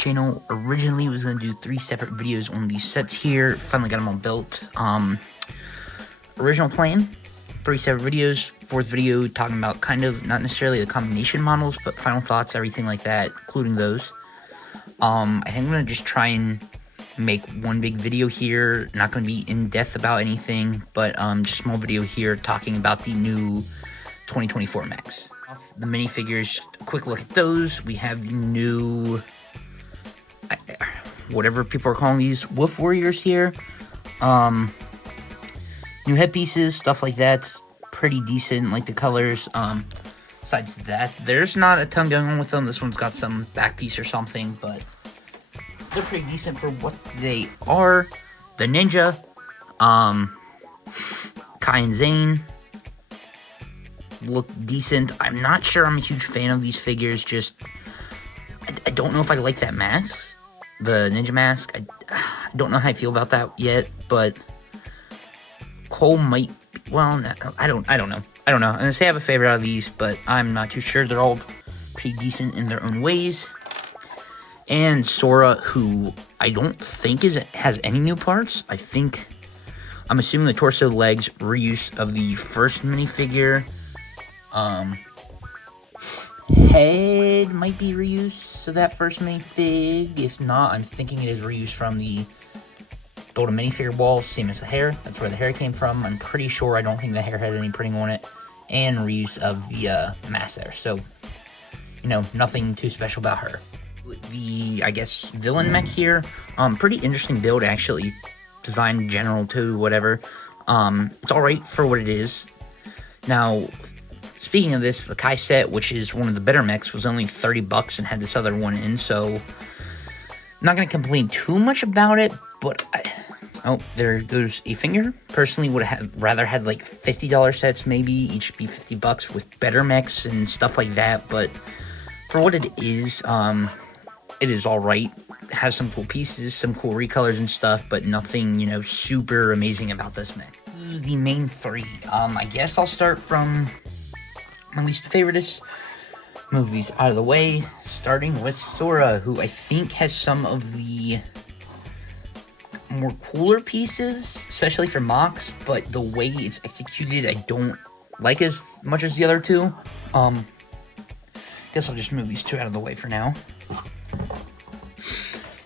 channel. Originally was going to do 3 separate videos on these sets here. Finally got them all built. Original plan, 3 separate videos. 4th video talking about kind of, not necessarily the combination models, but final thoughts, everything like that, including those. I think I'm going to just try and make one big video here. Not going to be in depth about anything, but just a small video here talking about the new 2024 mechs. The minifigures, a quick look at those. We have the new, whatever people are calling these, Wolf Warriors here. New headpieces, stuff like that's pretty decent, like the colors. Besides that, there's not a ton going on with them. This one's got some back piece or something, but they're pretty decent for what they are. The Ninja, Kai and Zane look decent. I'm not sure I'm a huge fan of these figures. Just, I don't know if I like that mask, the Ninja mask. I don't know how I feel about that yet, but Cole might, well, no, I don't know. I'm gonna say I have a favorite out of these, but I'm not too sure. They're all pretty decent in their own ways. And Sora, who I don't think has any new parts. I'm assuming the torso, legs, reuse of the first minifigure. Head might be reuse of that first minifig. If not, I'm thinking it is reuse from the build a minifigure wall, same as the hair. That's where the hair came from. I'm pretty sure. I don't think the hair had any printing on it. And reuse of the mask there. So, you know, nothing too special about her. The, I guess, villain mech here. Pretty interesting build, actually. Design general too, whatever. It's alright for what it is. Now, speaking of this, the Kai set, which is one of the better mechs, was only $30 and had this other one in, so I'm not going to complain too much about it, but oh, there goes a finger. Personally, would have rather had like $50 sets, maybe, each be $50 with better mechs and stuff like that, but for what it is alright. It has some cool pieces, some cool recolors and stuff, but nothing, you know, super amazing about this mech. The main 3. I guess I'll start from my least favoriteest. Move these out of the way, starting with Sora, who I think has some of the more cooler pieces, especially for mocks, but the way it's executed, I don't like as much as the other 2. Guess I'll just move these 2 out of the way for now.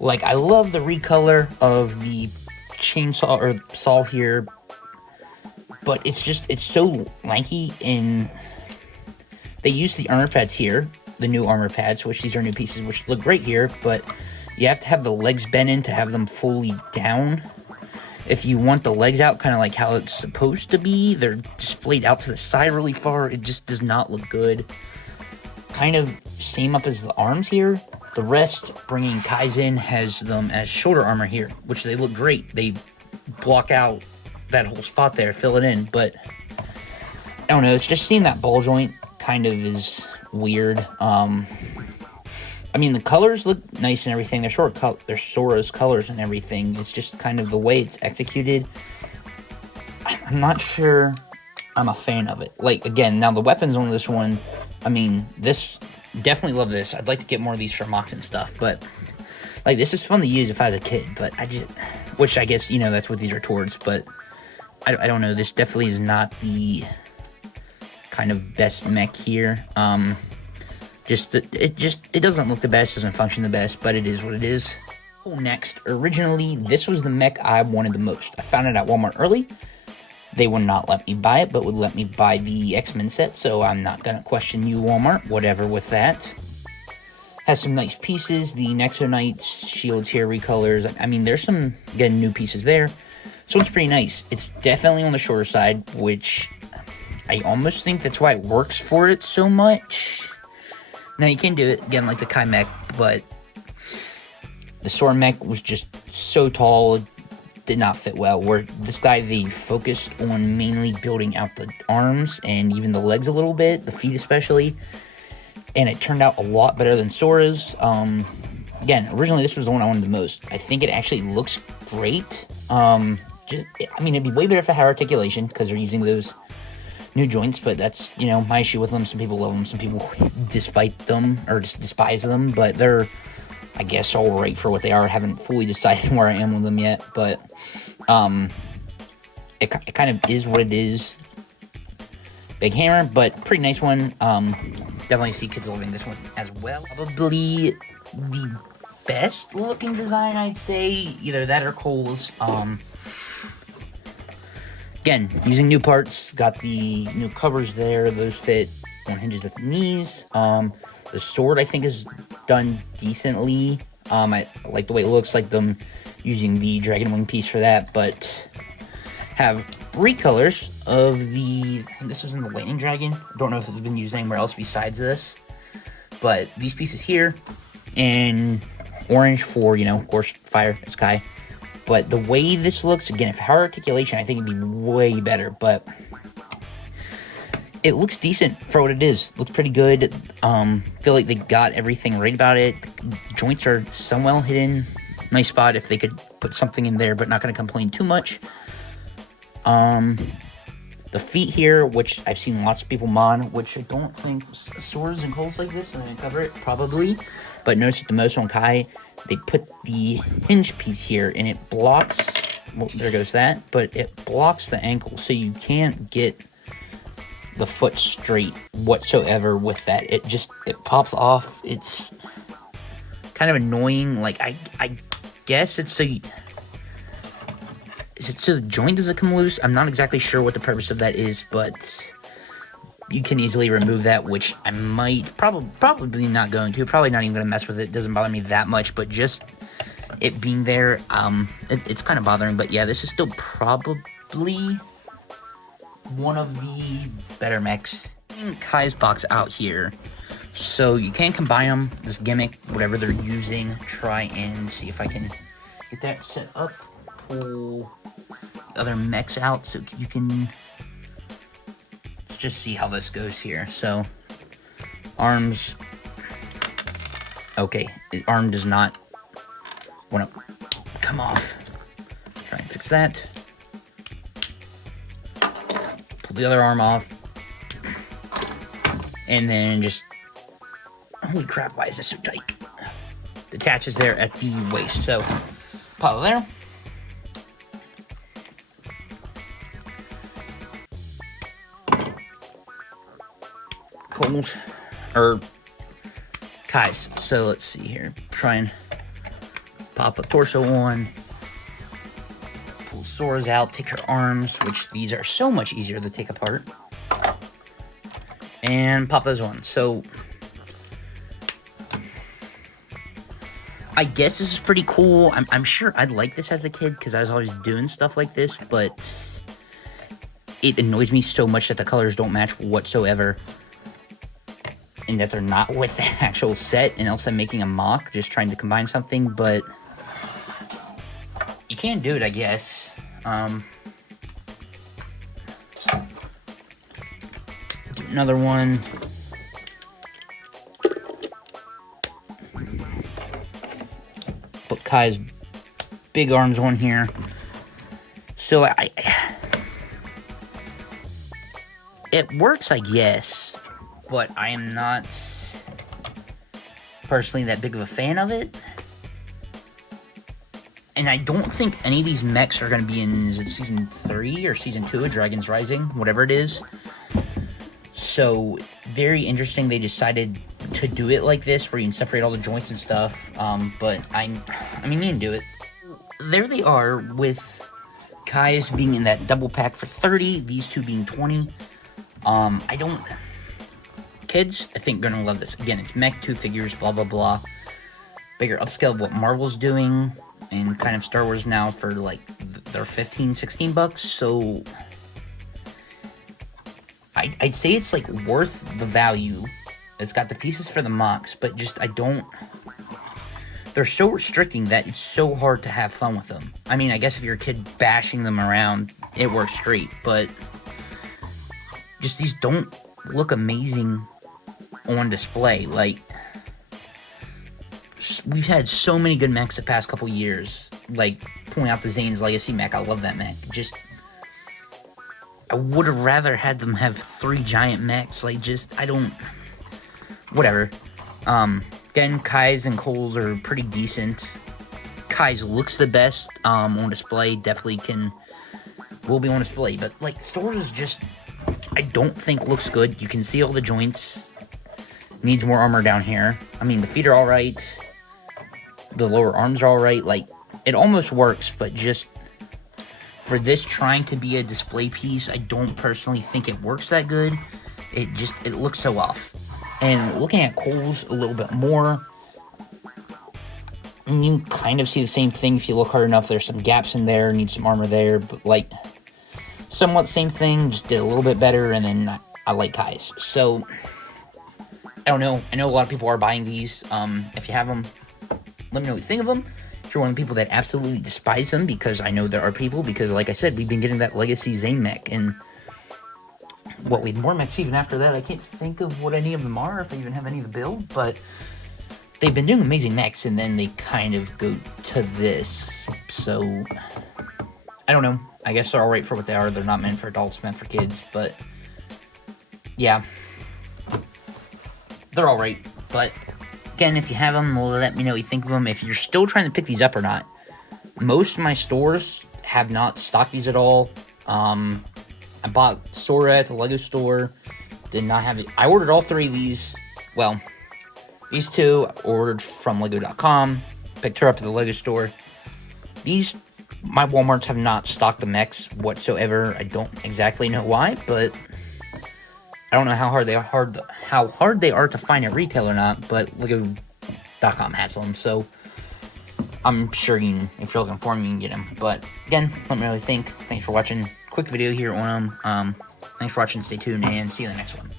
Like, I love the recolor of the chainsaw or saw here, but it's so lanky, and they use the armor pads here, the new armor pads, which these are new pieces, which look great here, but you have to have the legs bent in to have them fully down. If you want the legs out, kind of like how it's supposed to be, they're displayed out to the side really far. It just does not look good. Kind of same up as the arms here. The rest, bringing Kaizen, has them as shoulder armor here, which they look great. They block out that whole spot there, fill it in, but I don't know, it's just seeing that ball joint kind of is weird. I mean, the colors look nice and everything. They're Sora's colors and everything. It's just kind of the way it's executed. I'm not sure I'm a fan of it. Like, again, now the weapons on this one, I mean, this, definitely love this. I'd like to get more of these for mocks and stuff, but like, this is fun to use if I was a kid, but which I guess, you know, that's what these are towards, but I don't know, this definitely is not the kind of best mech here. It doesn't look the best, doesn't function the best, but it is what it is. Oh, next, originally, this was the mech I wanted the most. I found it at Walmart early. They would not let me buy it, but would let me buy the X-Men set, so I'm not gonna question you, Walmart, whatever with that. Has some nice pieces, the Nexo Knights, shields here, recolors. I mean, there's some, again, new pieces there. So it's pretty nice. It's definitely on the shorter side, which I almost think that's why it works for it so much. Now, you can do it, again, like the Kai mech, but the Sora mech was just so tall, it did not fit well. Where this guy, they focused on mainly building out the arms and even the legs a little bit, the feet especially, and it turned out a lot better than Sora's. Again, originally this was the one I wanted the most. I think it actually looks great. I mean, it'd be way better if it had articulation, because they're using those new joints, but that's, you know, my issue with them. Some people love them, some people despise them, but I guess all right for what they are. I haven't fully decided where I am with them yet, but it kind of is what it is. Big hammer, but pretty nice one. Definitely see kids loving this one as well. Probably the best looking design, I'd say. Either that or Kohl's. Again, using new parts. Got the new covers there. Those fit on hinges at the knees. The sword, I think, is done decently. I like the way it looks, like them using the dragon wing piece for that, but have recolors of the, I think this was in the lightning dragon. Don't know if this has been used anywhere else besides this, but these pieces here in orange for, you know, of course, fire, sky. But the way this looks, again, if higher articulation, I think it'd be way better, but it looks decent for what it is. Looks pretty good. Feel like they got everything right about it. The joints are somewhat hidden. Nice spot if they could put something in there, but not going to complain too much. The feet here, which I've seen lots of people mod, which I don't think swords and Kohl's like this, I'm going to cover it, probably. But notice at the most on Kai, they put the hinge piece here, and it blocks, well, there goes that, but it blocks the ankle, so you can't get the foot straight whatsoever with that. It pops off. It's kind of annoying. Like, I guess it's so... Is it so the joint doesn't come loose? I'm not exactly sure what the purpose of that is, but you can easily remove that, which I might, probably not going to. Probably not even going to mess with it. It doesn't bother me that much, but just it being there, it's kind of bothering. But yeah, this is still probably one of the better mechs. Kai's box out here, so you can combine them, this gimmick, whatever they're using. Try and see if I can get that set up. Pull the other mechs out so you can, let's just see how this goes here. So arms, okay, the arm does not want to come off. Try and fix that. Pull the other arm off, and then just, holy crap, why is this so tight? Detaches there at the waist, so pop it there. Kohl's, or Kai's. So let's see here. Try and pop the torso on. Pull Sora's out. Take her arms, which these are so much easier to take apart. And pop those on. So I guess this is pretty cool. I'm sure I'd like this as a kid because I was always doing stuff like this, but it annoys me so much that the colors don't match whatsoever. And that they're not with the actual set, and else I'm making a mock, just trying to combine something, but you can do it, I guess. Do another one. Put Kai's big arms on here. So it works, I guess. But I am not personally that big of a fan of it. And I don't think any of these mechs are going to be in, is it Season 3 or Season 2 of Dragon's Rising? Whatever it is. So, very interesting they decided to do it like this, where you can separate all the joints and stuff. But, I mean, you can do it. There they are, with Kai's being in that double pack for 30, these two being 20. Kids, I think, gonna love this. Again, it's mech, 2 figures, blah, blah, blah. Bigger upscale of what Marvel's doing, and kind of Star Wars now for, like, their 15, 16 bucks. So I'd say it's, like, worth the value. It's got the pieces for the mocks, but just, they're so restricting that it's so hard to have fun with them. I mean, I guess if you're a kid bashing them around, it works great, but just these don't look amazing on display. Like, we've had so many good mechs the past couple years, like pulling out the Zane's Legacy mech. I love that mech. Just, I would have rather had them have 3 giant mechs. Like, just, whatever. Again, Again, Kai's and Cole's are pretty decent. Kai's looks the best on display. Definitely will be on display. But, like, stores is just, I don't think looks good. You can see all the joints. Needs more armor down here. I mean, the feet are alright. The lower arms are alright. Like, it almost works, but just for this trying to be a display piece, I don't personally think it works that good. It looks so off. And looking at Cole's a little bit more, you kind of see the same thing if you look hard enough. There's some gaps in there, need some armor there, but like somewhat the same thing, just did a little bit better. And then I like Kai's. So I don't know. I know a lot of people are buying these. If you have them, let me know what you think of them. If you're one of the people that absolutely despise them, because I know there are people, because like I said, we've been getting that Legacy Zane mech, and what, we had more mechs even after that. I can't think of what any of them are, if I even have any of the build, but they've been doing amazing mechs, and then they kind of go to this. So, I don't know. I guess they're alright for what they are. They're not meant for adults, meant for kids, but yeah. They're alright, but again, if you have them, let me know what you think of them. If you're still trying to pick these up or not, most of my stores have not stocked these at all. I bought Sora at the Lego store, did not have it. I ordered all 3 of these. Well, these 2 I ordered from Lego.com, picked her up at the Lego store. My Walmarts have not stocked the mechs whatsoever. I don't exactly know why, but I don't know how hard they are to find at retail or not, but Lego.com has them, so I'm sure if you're looking for them, you can get them. But again, let me know what you think. Thanks for watching. Quick video here on them. Thanks for watching. Stay tuned, and see you in the next one.